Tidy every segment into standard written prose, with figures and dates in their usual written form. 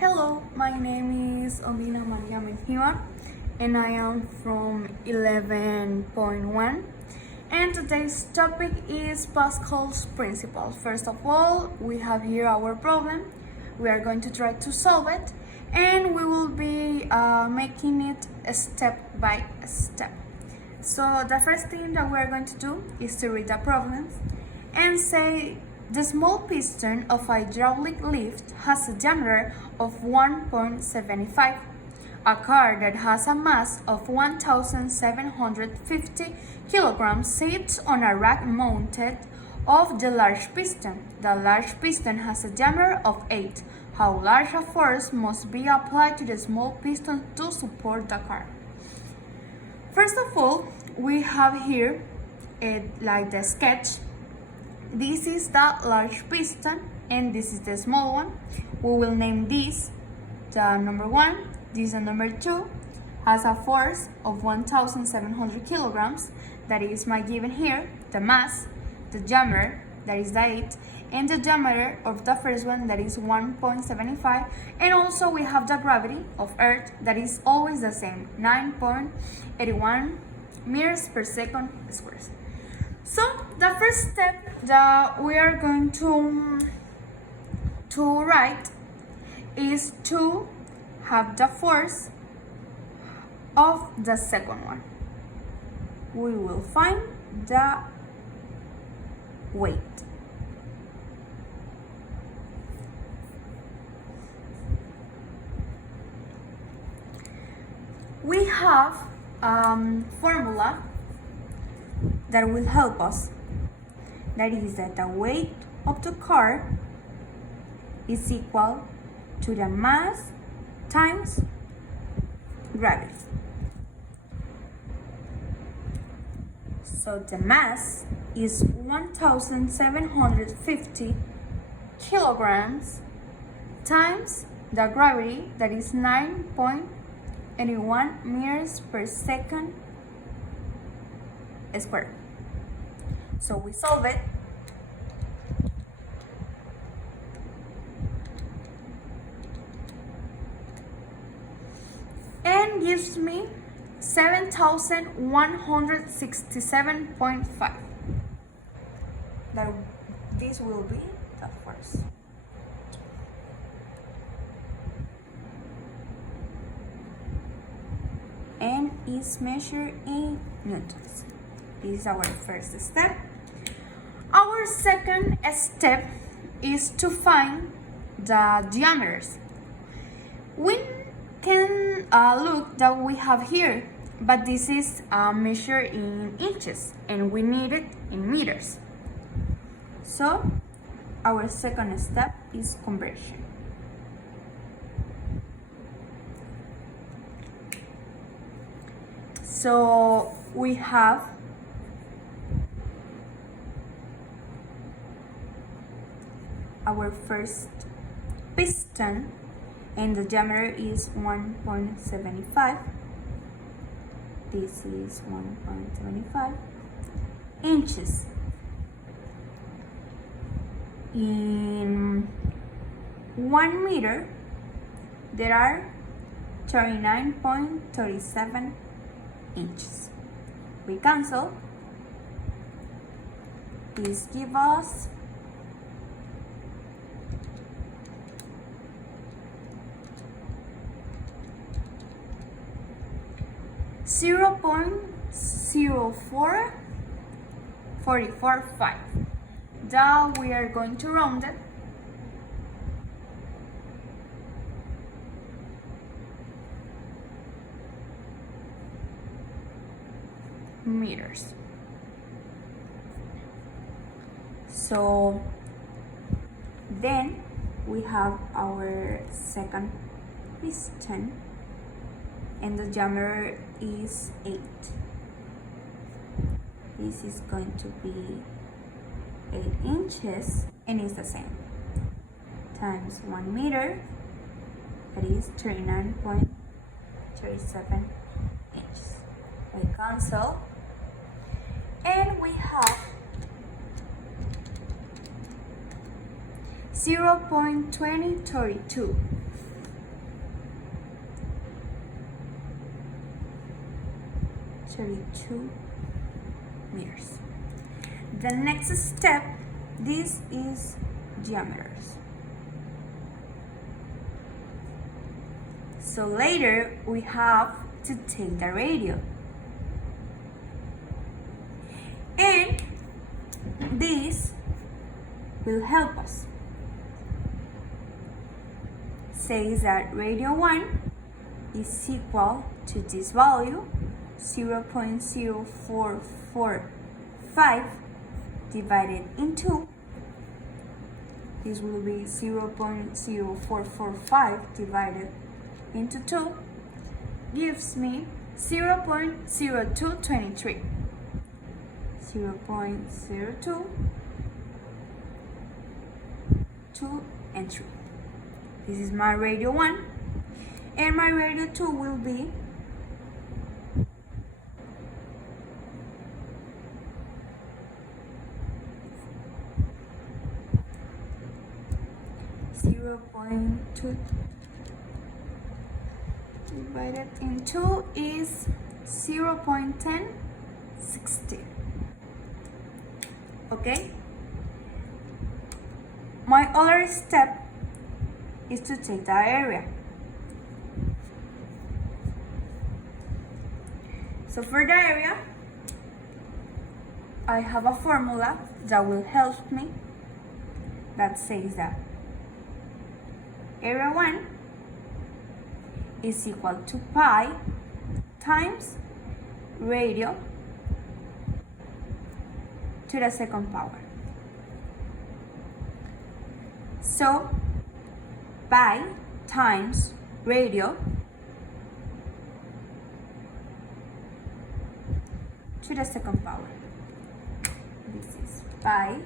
Hello, my name is Ondina Maria Mejia and I am from 11.1 and today's topic is Pascal's principle. First of all, we have here our problem. We are going to try to solve it and we will be making it step by step. So the first thing that we are going to do is to read the problems and say the small piston of a hydraulic lift has a diameter of 1.75. A car that has a mass of 1,750 kilograms sits on a rack mounted of the large piston. The large piston has a diameter of 8. How large a force must be applied to the small piston to support the car? First of all, we have here like the sketch. This is the large piston and this is the small one. We will name this the number 1, this the number 2, has a force of 1,700 kilograms, that is my given here, the mass, the diameter, that is the 8, and the diameter of the first one, that is 1.75, and also we have the gravity of Earth, that is always the same, 9.81 meters per second squared. So the first step that we are going to write is to have the force of the second one. We will find the weight. We have formula that will help us. That is that the weight of the car is equal to the mass times gravity. So the mass is 1,750 kilograms times the gravity, that is 9.81 meters per second squared. So we solve it. And gives me 7,167.5. That this will be the force. And is measured in newtons. This is our first step. Our second step is to find the diameters. We can look that we have here, but this is measured in inches and we need it in meters. So our second step is conversion. So we have our first piston and the diameter is 1.75. This is 1.75 inches. In 1 meter, there are 39.37 inches. We cancel. This gives us 0.04445. Now we are going to round it. Meters. So then we have our second piston and the diameter is 8. This is going to be 8 inches and it's the same. Times 1 meter, that is 39.37 inches. We cancel and we have 0.2032. 32 meters. The next step, this is diameters. So later we have to take the radio. And this will help us. Says that radio 1 is equal to this value, 0.0445 divided in 2. This will be 0.0445 divided into 2 gives me 0.0223. 0.02, 2 and 3. This is my radio 1, and my radio 2 will be 0.2 divided in 2 is 0.1016. Okay? My other step is to take the area. So for the area, I have a formula that will help me that says that area 1 is equal to pi times radio to the second power. So pi times radio to the second power. This is pi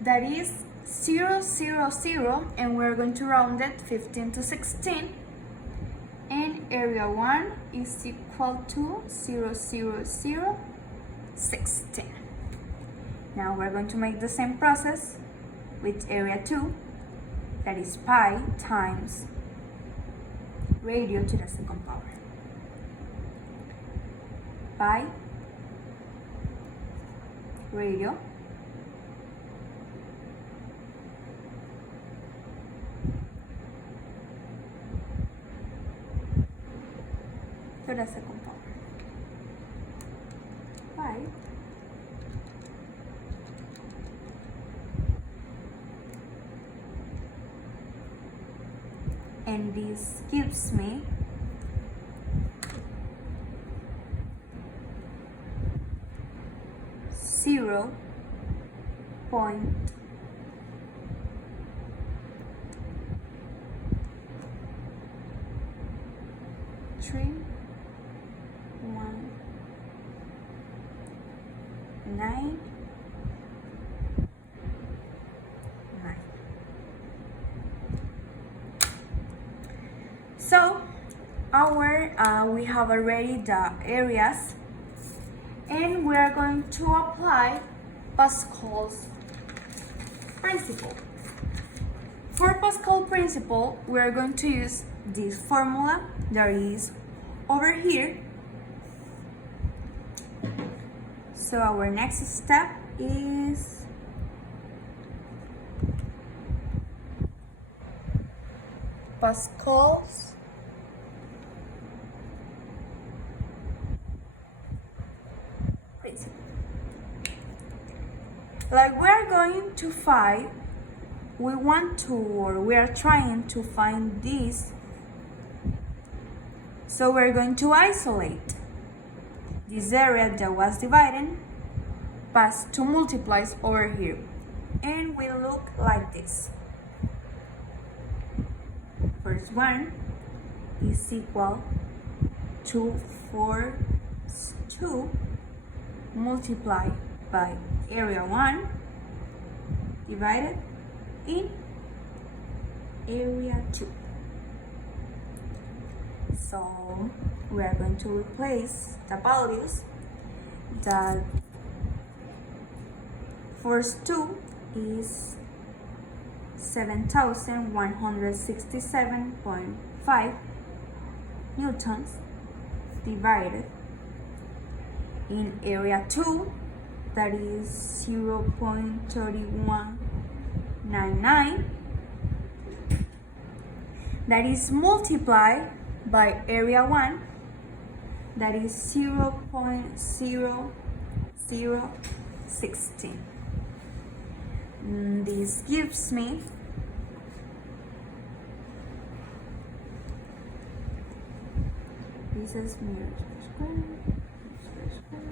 that is 0, 0, 0, and we're going to round it 15 to 16. And area 1 is equal to 0, 0, 0, 16. Now we're going to make the same process with area 2, that is pi times radio to the second power. Pi radio to the second power. Pi and this gives me 0.319. So we have already the areas, and we are going to apply Pascal's principle. For Pascal principle, we are going to use this formula that is over here. So our next step is Pascal's principle. Like we are going to find, we are trying to find this. So we're going to isolate this area that was divided past 2 multiplies over here, and will look like this. First one is equal to 2 multiplied by area 1 divided in area 2. So we are going to replace the values. The first 2 is 7,167.5 newtons divided in area 2, that is 0.3199, that is multiplied by area 1, that is 0.0016. This gives me this is meters per square, meters per square,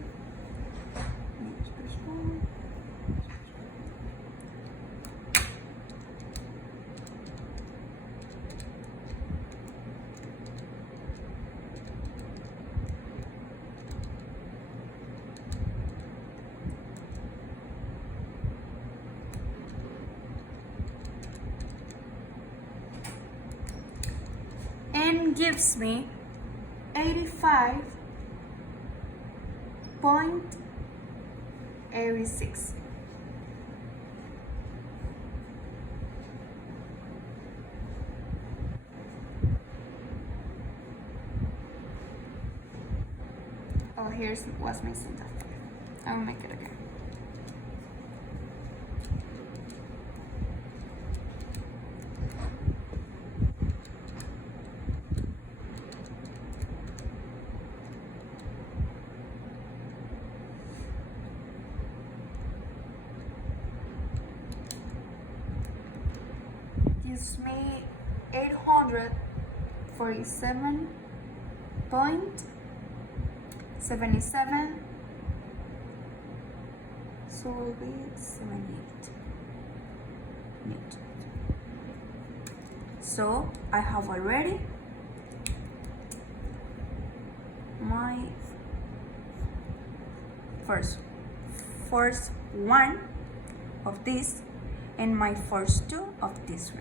meters per square. And gives me 85.86. Oh, here's what's missing that. I will make it again. Gives me 847.77, so will be 78 newtons. So I have already my first one of this and my first two of this one.